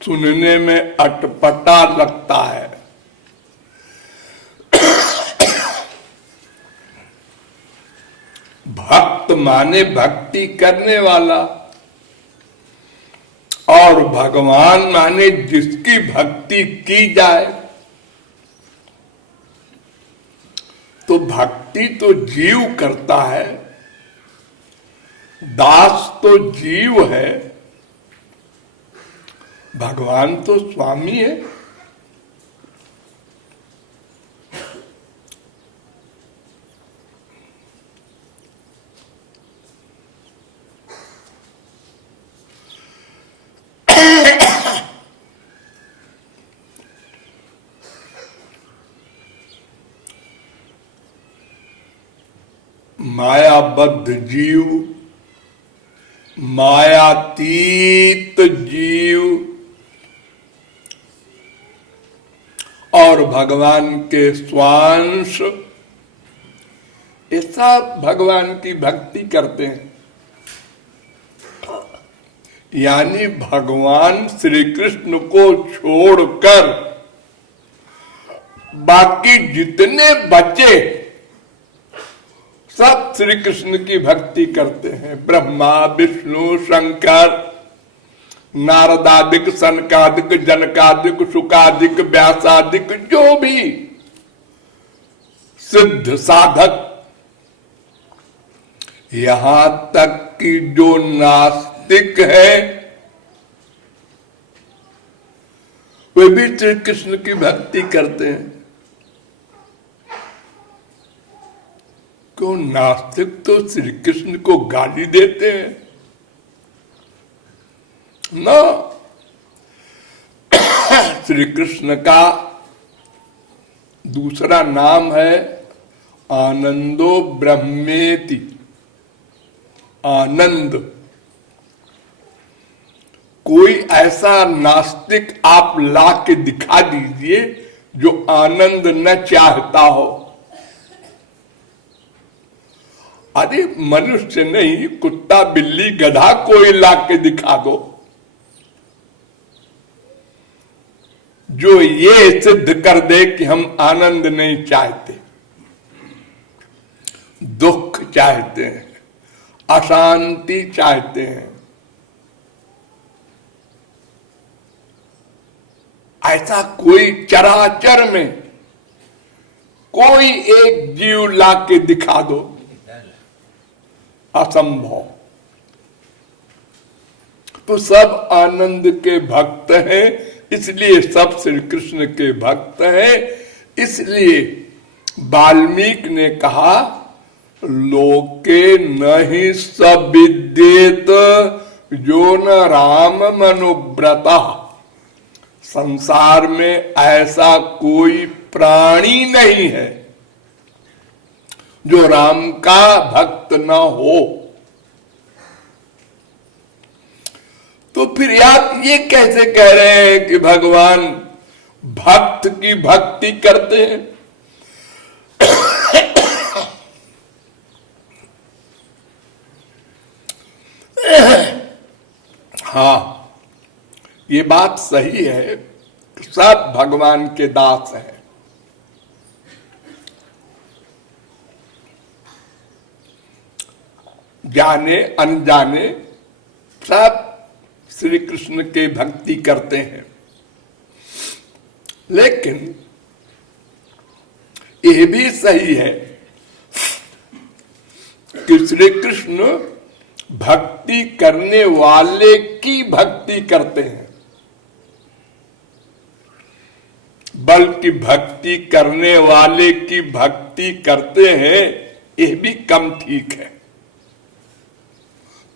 सुनने में अटपटा लगता है। भक्त माने भक्ति करने वाला, और भगवान माने जिसकी भक्ति की जाए। तो भक्ति तो जीव करता है, दास तो जीव है, भगवान तो स्वामी है। मायाबद्ध जीव, मायातीत जीव और भगवान के स्वांश, ये सब भगवान की भक्ति करते हैं। यानी भगवान श्री कृष्ण को छोड़कर बाकी जितने बचे सब श्री कृष्ण की भक्ति करते हैं। ब्रह्मा, विष्णु, शंकर, नारदादिक, सनकादिक, जनकादिक, शुकादिक, व्यासादिक, जो भी सिद्ध साधक, यहां तक कि जो नास्तिक है वे भी श्री कृष्ण की भक्ति करते हैं। क्यों? नास्तिक तो श्री कृष्ण को गाली देते हैं ना। श्री कृष्ण का दूसरा नाम है आनंदो ब्रह्मेति, आनंद। कोई ऐसा नास्तिक आप ला के दिखा दीजिए जो आनंद न चाहता हो। अरे मनुष्य नहीं, कुत्ता, बिल्ली, गधा कोई ला के दिखा दो जो ये सिद्ध कर दे कि हम आनंद नहीं चाहते, दुख चाहते हैं, अशांति चाहते हैं। ऐसा कोई चराचर में कोई एक जीव ला के दिखा दो, असंभव। तो सब आनंद के भक्त हैं, इसलिए सब श्री कृष्ण के भक्त हैं। इसलिए वाल्मीकि ने कहा लोके नहीं सविद्येत जो न राम मनुव्रता। संसार में ऐसा कोई प्राणी नहीं है जो राम का भक्त न हो। तो फिर आप ये कैसे कह रहे हैं कि भगवान भक्त की भक्ति करते हैं? हाँ, ये बात सही है, सब भगवान के दास हैं। जाने अनजाने सब श्री कृष्ण के भक्ति करते हैं। लेकिन यह भी सही है कि श्री कृष्ण भक्ति करने वाले की भक्ति करते हैं, बल्कि भक्ति करने वाले की भक्ति करते हैं, यह भी कम ठीक है।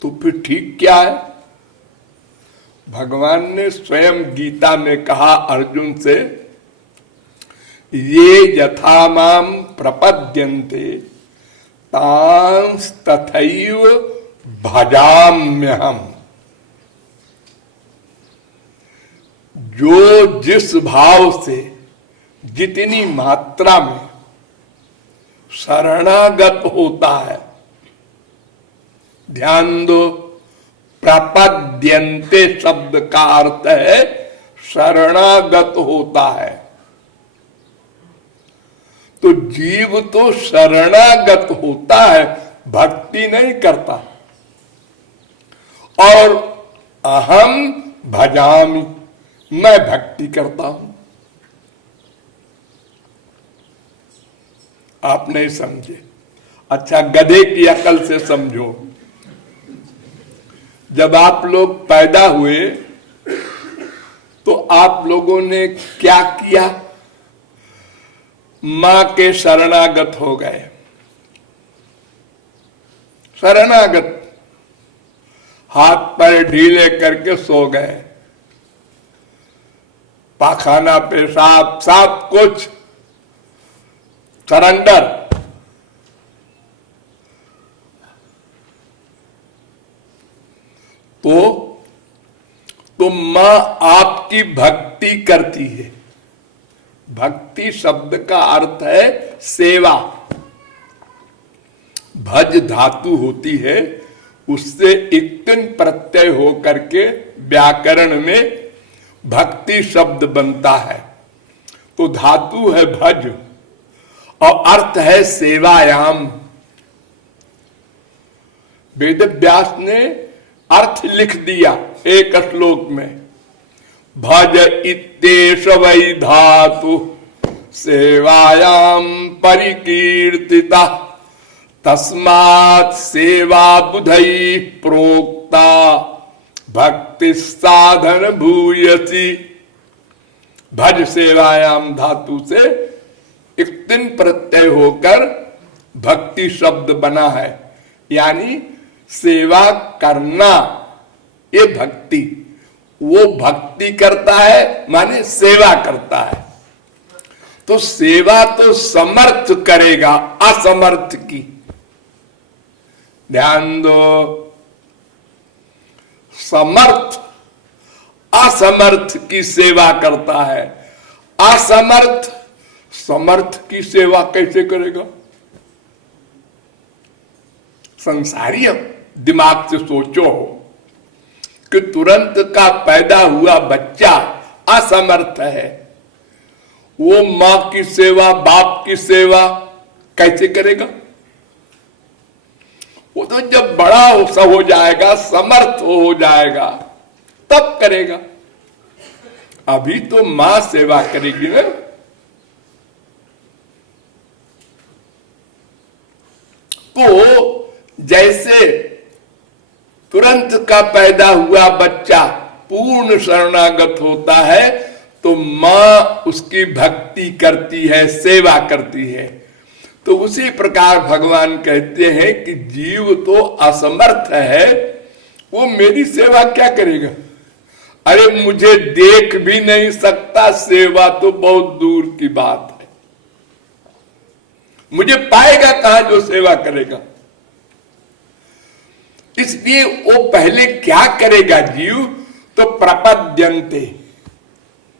तो फिर ठीक क्या है? भगवान ने स्वयं गीता में कहा अर्जुन से, ये यथा माम प्रपद्यन्ते तांस तथैव भजाम्यहम्। जो जिस भाव से जितनी मात्रा में शरणागत होता है, ध्यान दो, प्रपद्यन्ते शब्द का अर्थ है शरणागत होता है। तो जीव तो शरणागत होता है, भक्ति नहीं करता। और अहम भजामि, मैं भक्ति करता हूं। आप नहीं समझे? अच्छा, गधे की अकल से समझो। जब आप लोग पैदा हुए तो आप लोगों ने क्या किया? मां के शरणागत हो गए। शरणागत, हाथ पैर ढीले करके सो गए। पाखाना, पेशाब, सब कुछ सरेंडर। तो मां आपकी भक्ति करती है। भक्ति शब्द का अर्थ है सेवा। भज धातु होती है, उससे इक्तिन प्रत्यय होकर के व्याकरण में भक्ति शब्द बनता है। तो धातु है भज और अर्थ है सेवायाम। वेद व्यास ने अर्थ लिख दिया एक श्लोक में, भज इत्येष वै धातु सेवायाम परिकीर्तिता तस्मात् सेवा बुधई प्रोक्ता भक्ति साधन भूयसी। भज सेवायाम धातु से इक्तिन प्रत्यय होकर भक्ति शब्द बना है, यानी सेवा करना, ये भक्ति। वो भक्ति करता है माने सेवा करता है। तो सेवा तो समर्थ करेगा, असमर्थ की। ध्यान दो, समर्थ असमर्थ की सेवा करता है, असमर्थ समर्थ की सेवा कैसे करेगा? संसारी दिमाग से सोचो कि तुरंत का पैदा हुआ बच्चा असमर्थ है, वो मां की सेवा, बाप की सेवा कैसे करेगा? वो तो जब बड़ा हो जाएगा, समर्थ हो जाएगा, तब करेगा। अभी तो मां सेवा करेगी ना। तो जैसे तुरंत का पैदा हुआ बच्चा पूर्ण शरणागत होता है, तो मां उसकी भक्ति करती है, सेवा करती है। तो उसी प्रकार भगवान कहते हैं कि जीव तो असमर्थ है, वो मेरी सेवा क्या करेगा? अरे मुझे देख भी नहीं सकता, सेवा तो बहुत दूर की बात है। मुझे पाएगा कहां जो सेवा करेगा? इसलिए वो पहले क्या करेगा जीव? तो प्रपद्यन्ते,